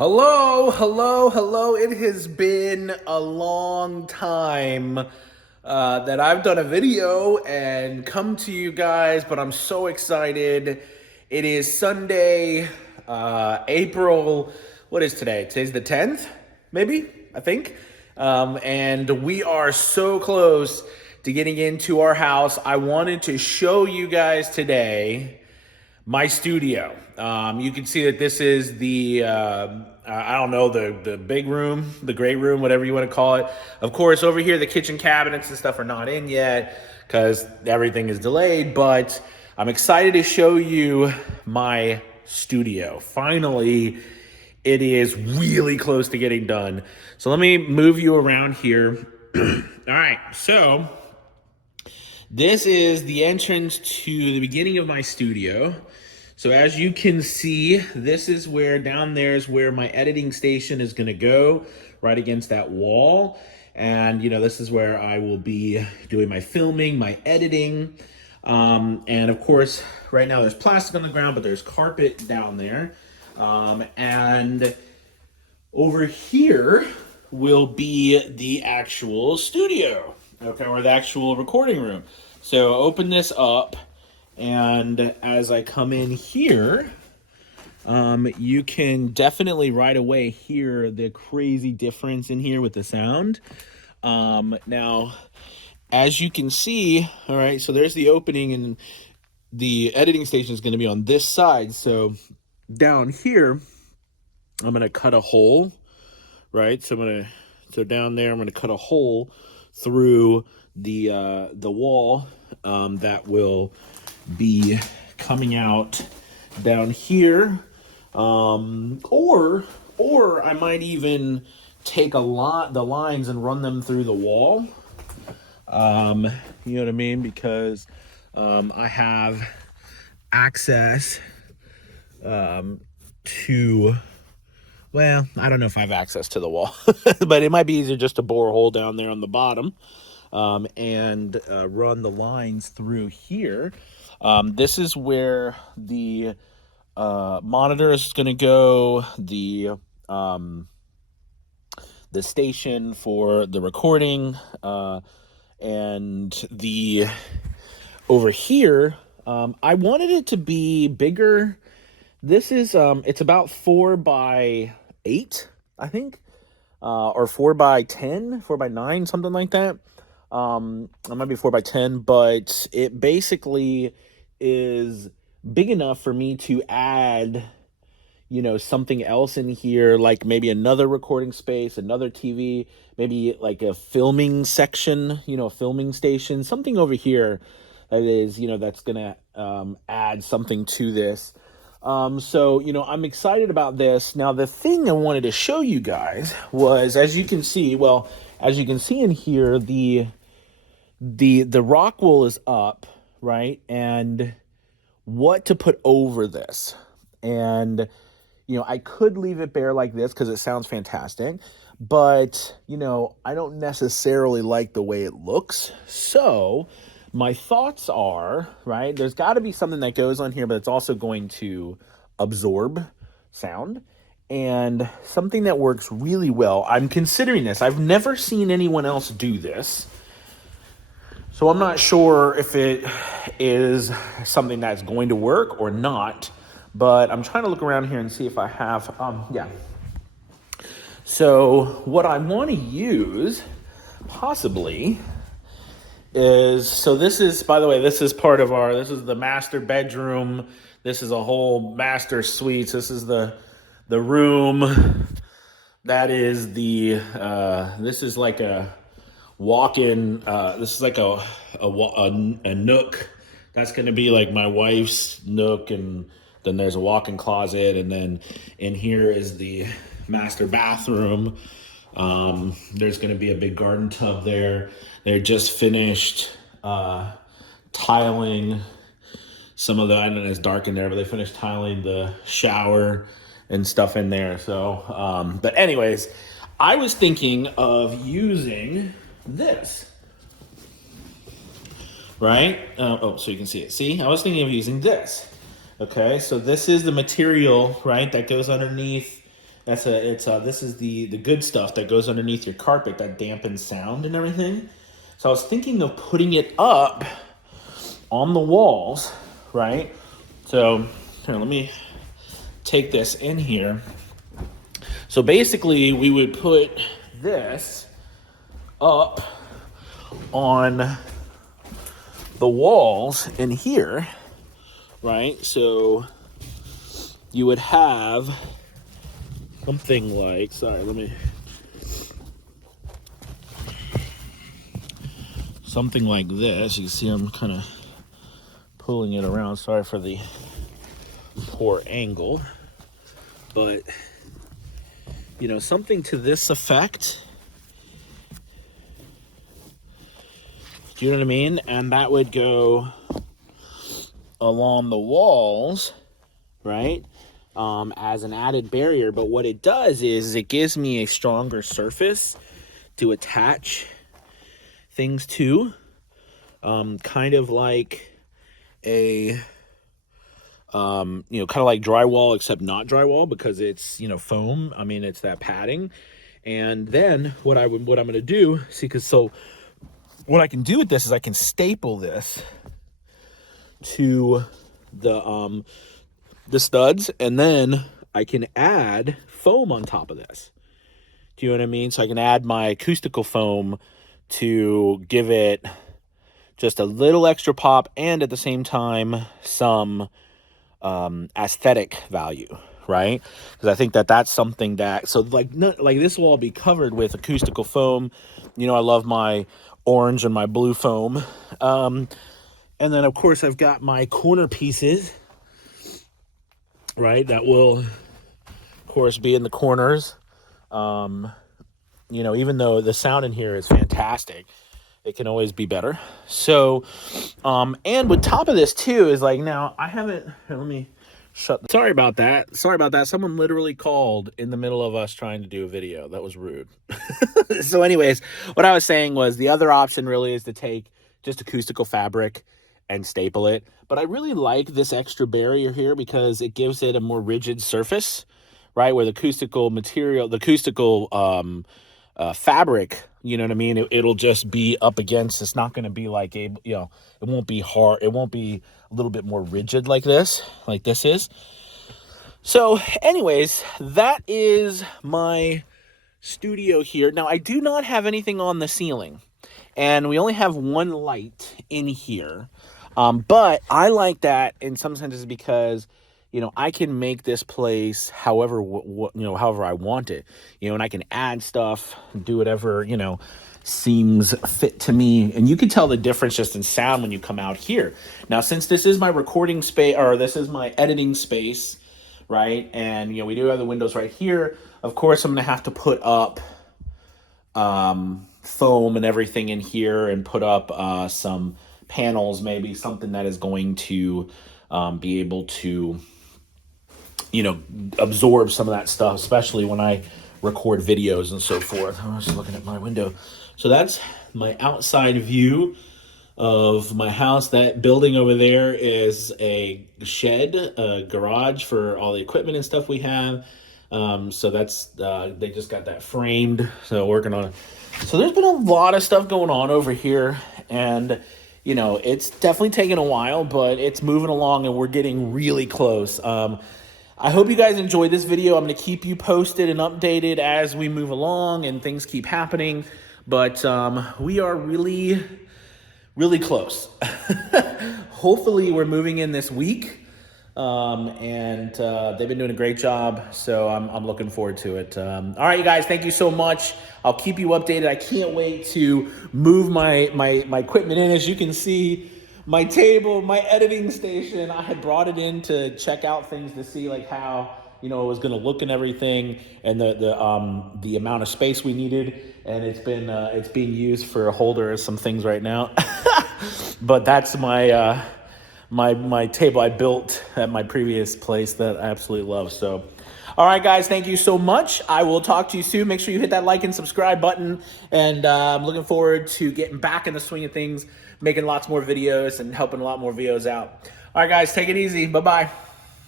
Hello, hello, hello. It has been a long time that I've done a video and come to you guys, but I'm so excited. It is Sunday, April, what is today? Today's the 10th, maybe, I think. And we are so close to getting into our house. I wanted to show you guys today my studio. You can see that this is the I don't know, the big room, the great room, whatever you want to call it. Of course, over here the kitchen cabinets and stuff are not in yet because everything is delayed. But I'm excited to show you my studio. Finally, it is really close to getting done. So let me move you around here. All right, so this is the entrance to the beginning of my studio. So as you can see, this is where, down there is where my editing station is gonna go, right against that wall. And this is where I will be doing my filming, my editing. And of course, right now there's plastic on the ground, but there's carpet down there. And over here will be the actual studio, okay, or the actual recording room. So open this up, and as I come in here, you can definitely right away hear the crazy difference in here with the sound. Now, as you can see, all right, so there's the opening, and the editing station is going to be on this side. So down here, I'm going to cut a hole, right? So down there, I'm going to cut a hole through the wall that will be coming out down here, or I might even take the lines and run them through the wall. You know what I mean? Because I have access to, well, I don't know if I have access to the wall, but it might be easier just to bore a hole down there on the bottom, and run the lines through here. This is where the monitor is going to go, the station for the recording, and the over here, I wanted it to be bigger. This is it's about 4x8, I think, or 4x10, 4x9, something like that. It might be 4x10, but it basically is big enough for me to add, something else in here, like maybe another recording space, another TV, maybe like a filming section, a filming station, something over here that is, that's gonna add something to this. So, I'm excited about this. Now, the thing I wanted to show you guys was, as you can see in here, the rock wool is up, right? And what to put over this. And, I could leave it bare like this because it sounds fantastic, but, I don't necessarily like the way it looks. So my thoughts are, right, there's got to be something that goes on here, but it's also going to absorb sound, and something that works really well. I'm considering this. I've never seen anyone else do this, so I'm not sure if it is something that's going to work or not, but I'm trying to look around here and see if I have, yeah. So what I want to use, possibly, so this is, by the way, this is the master bedroom. This is a whole master suite. This is the room. That is this is like a walk-in, this is like a nook. That's going to be like my wife's nook, and then there's a walk-in closet, and then in here is the master bathroom. There's going to be a big garden tub there. They just finished tiling some of I don't know, it's dark in there, but they finished tiling the shower and stuff in there. So, but anyways, I was thinking of using this, right? So you can see it. See, I was thinking of using this. Okay, so this is the material, right, that goes underneath This is the good stuff that goes underneath your carpet that dampens sound and everything. So I was thinking of putting it up on the walls, right? So here, let me take this in here. So basically, we would put this up on the walls in here, right? So you would have something like, something like this. You see I'm kind of pulling it around. Sorry for the poor angle, but you know, something to this effect. Do you know what I mean? And that would go along the walls, right? As an added barrier. But what it does is it gives me a stronger surface to attach things to, kind of like a, kind of like drywall, except not drywall, because it's, foam. I mean, it's that padding. And then what I'm going to do, what I can do with this is I can staple this to the studs, and then I can add foam on top of this. Do you know what I mean? So I can add my acoustical foam to give it just a little extra pop, and at the same time some aesthetic value, right? Because I think that's something that, so like this will all be covered with acoustical foam. I love my orange and my blue foam. And then of course I've got my corner pieces, right? That will of course be in the corners. Even though the sound in here is fantastic, it can always be better. So, and with top of this too is like, now I haven't, here, let me shut. Sorry about that. Someone literally called in the middle of us trying to do a video. That was rude. So anyways, what I was saying was the other option really is to take just acoustical fabric and staple it. But I really like this extra barrier here because it gives it a more rigid surface, right? Where the acoustical material, the acoustical fabric, you know what I mean? It'll just be up against, it's not going to be like, it won't be hard. It won't be a little bit more rigid like this is. So anyways, that is my studio here. Now I do not have anything on the ceiling, and we only have one light in here. But I like that in some senses because, I can make this place however I want it, and I can add stuff, do whatever, seems fit to me. And you can tell the difference just in sound when you come out here. Now, since this is my recording space, or this is my editing space, right? And, we do have the windows right here. Of course, I'm going to have to put up foam and everything in here, and put up some panels, maybe something that is going to be able to absorb some of that stuff, especially when I record videos and so forth. I was just looking at my window. So that's my outside view of my house. That building over there is a shed, a garage for all the equipment and stuff we have. So that's, they just got that framed. So working on it. So there's been a lot of stuff going on over here, and it's definitely taken a while, but it's moving along and we're getting really close. I hope you guys enjoyed this video. I'm going to keep you posted and updated as we move along and things keep happening. But we are really, really close. Hopefully we're moving in this week. And they've been doing a great job, so I'm looking forward to it. All right, you guys, thank you so much. I'll keep you updated. I can't wait to move my equipment in. As you can see, my table, my editing station, I had brought it in to check out things to see like how it was going to look and everything, and the amount of space we needed. And it's being used for a holder of some things right now. But that's my my table I built at my previous place that I absolutely love. So, all right, guys, thank you so much. I will talk to you soon. Make sure you hit that like and subscribe button. And I'm looking forward to getting back in the swing of things, making lots more videos and helping a lot more videos out. All right, guys, take it easy. Bye-bye.